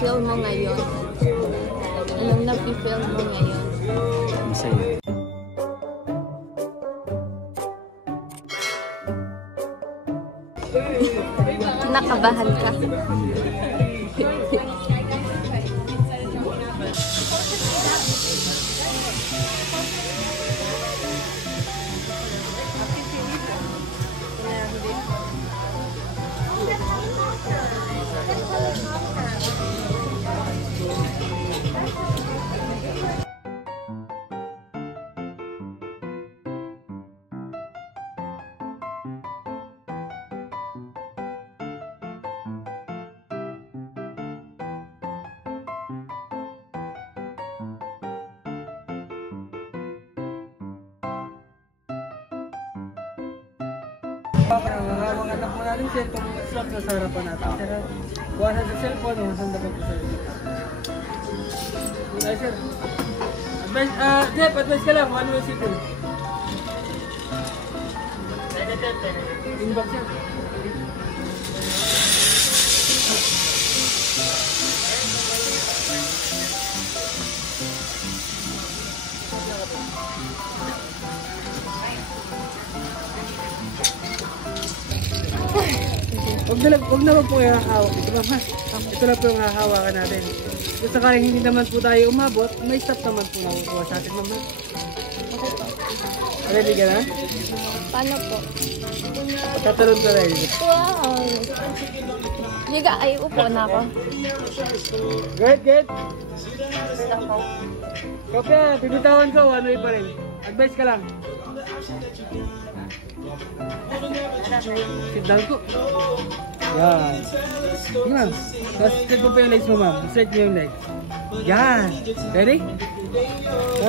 nafe-feel mo ngayon? Anong nafe-feel mo ngayon? Masaya. Nakabahan ka? Mga anak mo natin cellphone yung slot sa harapan natin. Sir, kuha sa cellphone, masanda pa po sir. Ay sir. Jeff, advice ka lang, ano yung sito? Inbox yan. Huwag na po yung hahawak. Ito lang ha. Ito lang po yung hahawakan natin. Kung sakaling hindi naman po tayo umabot, may stop naman po na kukuha sa atin naman. Okay po. Ready ka na? Paano po? Pagkatalon ka rin. Wow! Liga, ay upo na ako. Good. Kopya, bibitawan ko, ano pa rin. Advice ka lang. Sit down ko. Yan. Yan. Tapos set mo pa yung legs mo, ma'am. Set mo yung legs. Yan. Ready?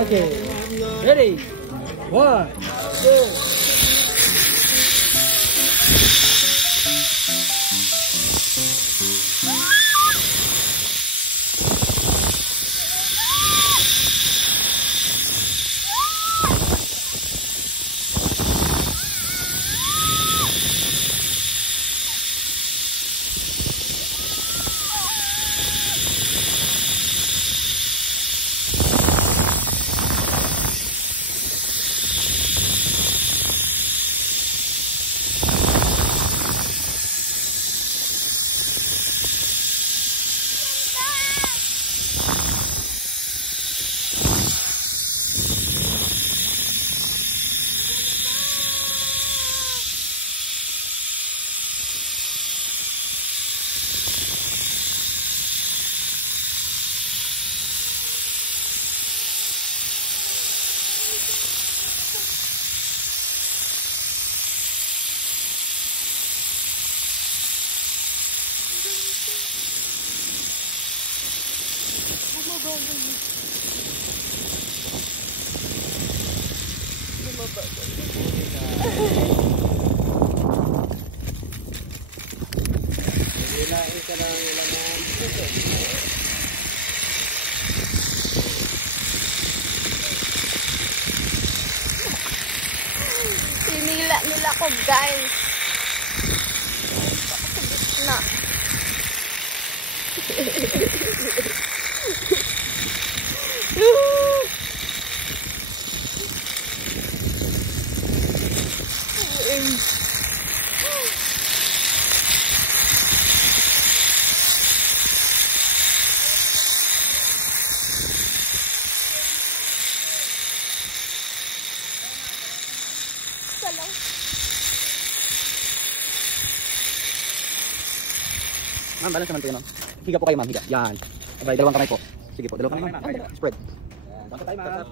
Okay. Ready? 1, 2. Sinila nila ko, guys. Na. Ma'am, balance naman po yun, ma'am. Higa po kayo, ma'am. Higa. Yan. Abay, dalawang kamay po. Sige po, dalawang kamay, ma'am. Spread. Basta tayo, ma'am.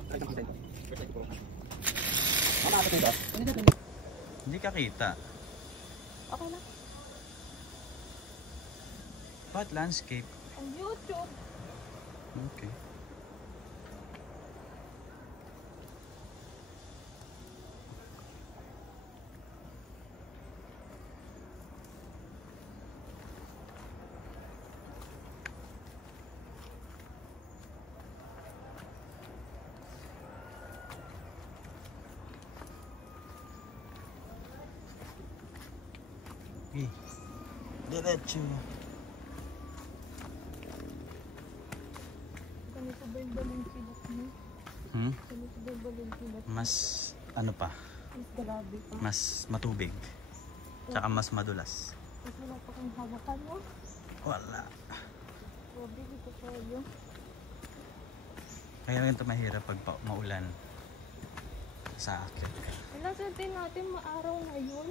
Ma'am, ako dito. Hindi ka kita. Okay na. Ba't landscape? Ang YouTube. Okay. Diretso. Sumisubaybaling kilat mo. Hmm? Sumisubaybaling kilat. Mas ano pa? Mas grabe pa. Mas matubig. Tsaka mas madulas. Mas wala pa kang hawakan mo. Wala. Grabe, dito tayo. Kaya rin ito mahirap pag maulan sa akin. Wala sabihin natin maaraw ngayon.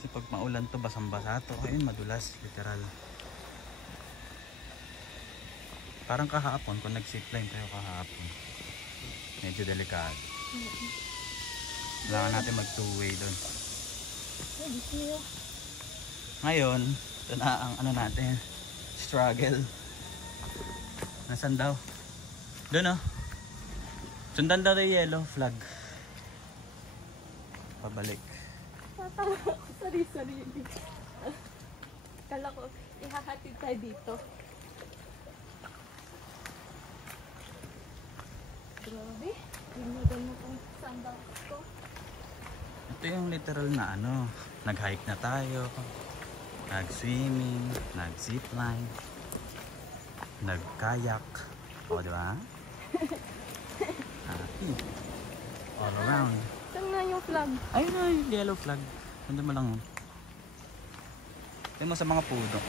Kasi pag maulan to, basang-basa to. Ayun, madulas, literal. Parang kahapon, kung nag-zipline tayo kahapon. Medyo delikado. Kailangan natin mag two-way doon. Ay, di siya. Ngayon, ito na ang ano natin, struggle. Nasaan daw? Doon oh. Sundan daw yung yellow flag. Pabalik. Tatawa ako sarili. Kala ko, ihahatid tayo dito. Grabe, ginagano kong sandals ko. Ito yung literal na ano, nag-hike na tayo, nag-swimming, nag-zipline, nag-kayak. O, di ba? Happy. All around. Saan nga yung flag? Ayun na yung yellow flag. Hindi mo lang. Tingnan mo sa mga puno.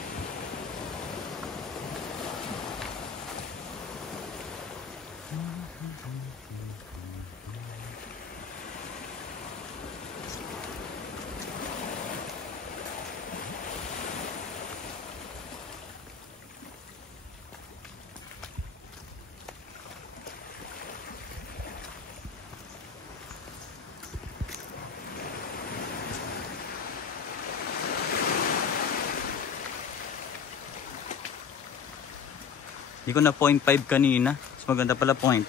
Hindi ko na 0.5 kanina. Mas maganda pala 0.5.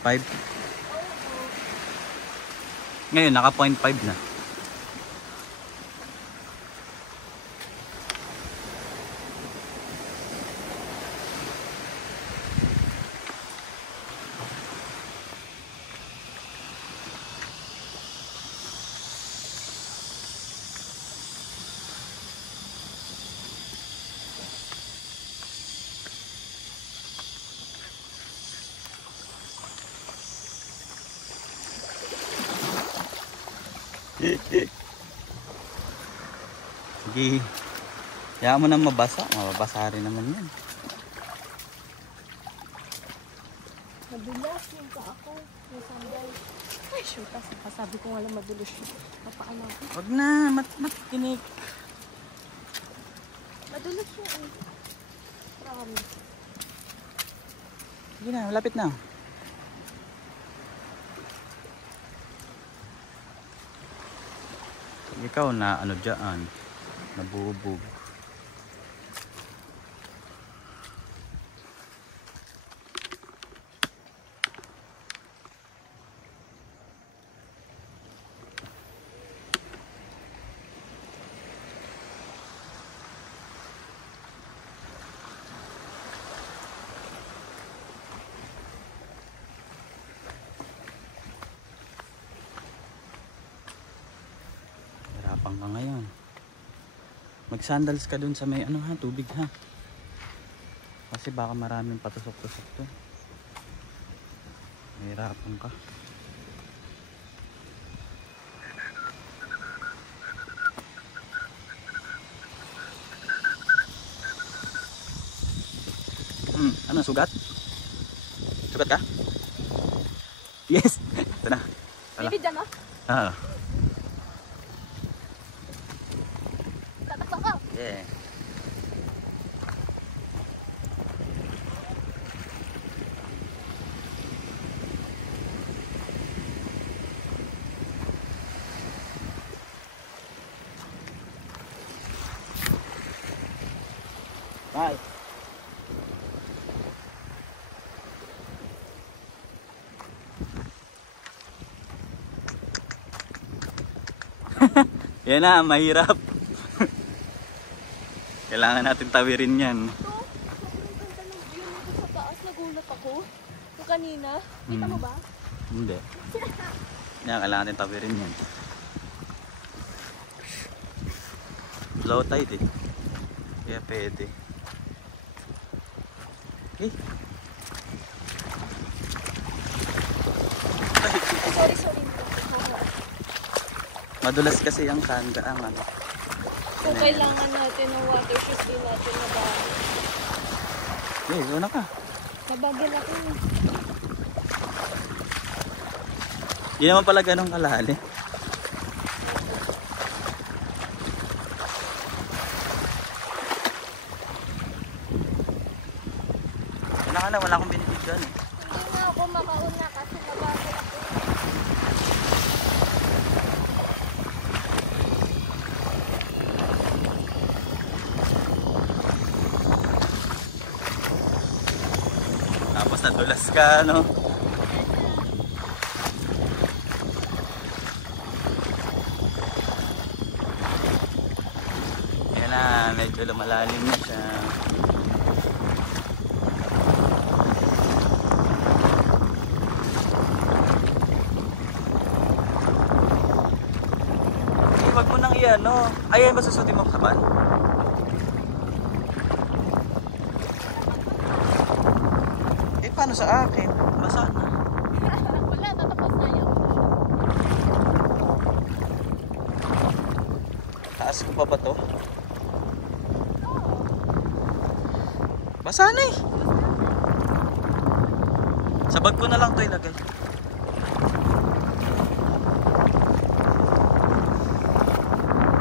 Ngayon naka 0.5 na. Sige. Kaya mo nang mabasa. Mababasa rin naman yan. Madulas yung pa ako. May sandal. Ay, shoot. Sabi ko nga lang madulas yun. Papaan ako. Wag na. Matinik. Madulas yun. Promise. Sige na. Malapit na. Ikaw na ano dyan. Nabubog. Hirapan ka ngayon. Mag-sandals ka dun sa may ano ha, tubig ha. Kasi baka maraming patusok-tusok to. Mahirapan ka. Ano, sugat? Sugat ka? Yes! Ito na. Baby, dyan ah. Ah. Tatakbo ka. Yeah. Bye. Yan na, mahirap. Kailangan natin tawirin yan. Ito, sobrang ganda ng view nito sa taas. Nagulat ako. Yung kanina. Kita mo ba? Hindi. Yan, kailangan natin tawirin yan. Low tide eh. Kaya pwede. Okay. tayo. Sorry. Madulas kasi ang sanda ang ano. So, kailangan natin ng water shoes din natin na bago. Eh, una ka. Nabagal ako. Hindi naman pala ganun kalali. Una ka na, wala akong binibigyan eh. Hindi na ako makauna kasi nabagal ako. Tapos nadulas ka, no? Yan na, medyo lumalalim na siya. Eh, wag mo nang iyan, no? Ay, masusutin mo kaban. Eh, paano sa akin? Basa na. Wala, tatapos na yan. Taas ko pa ba to? Basa na eh. Sa bag ko na lang to ilagay.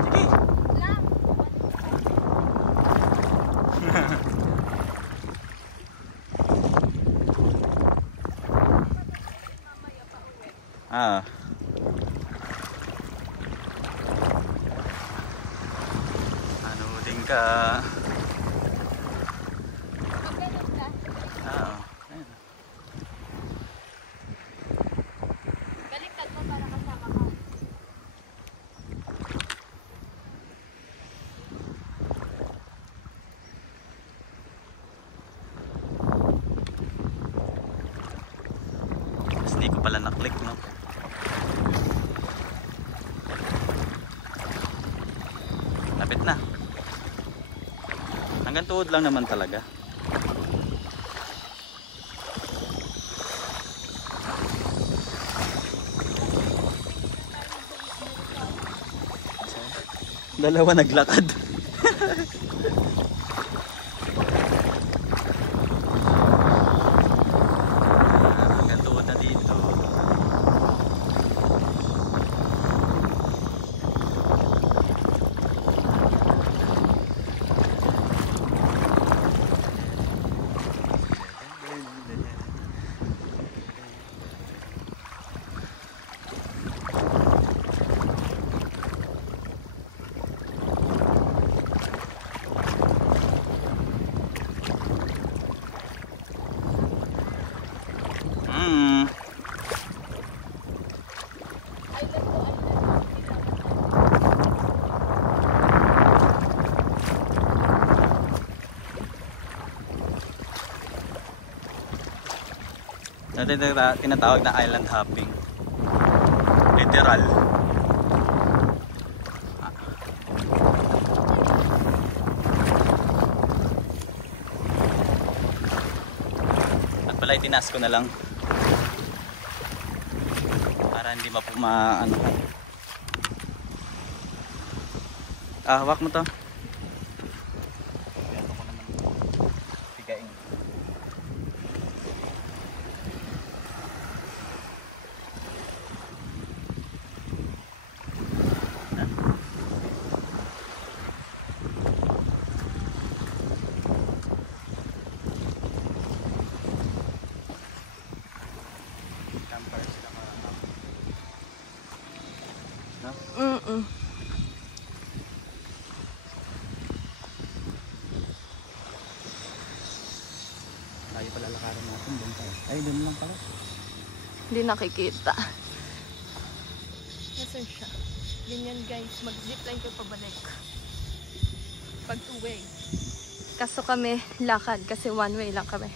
Sige. Lang. Ah. Ano din ka? Magaling ka. Ah. Ayun. Baliktad mo para kasama ka. Mas hindi ko pala naklik, no? Lapit na. Hanggang tuhod lang naman talaga. Dalawa naglakad. Hanggang tuhod na dito. Tinatawag na island hopping. Literal. At pala itinaas ko na lang para hindi ano. Hawak mo to. Bigain. Tayo pala lakarin natin doon tayo. Ay, doon lang pala. Hindi nakikita. Nasaan siya? Ganyan guys, mag-zipline ko pabalik. Pag 2-way. Kaso kami lakad kasi 1-way lang kami.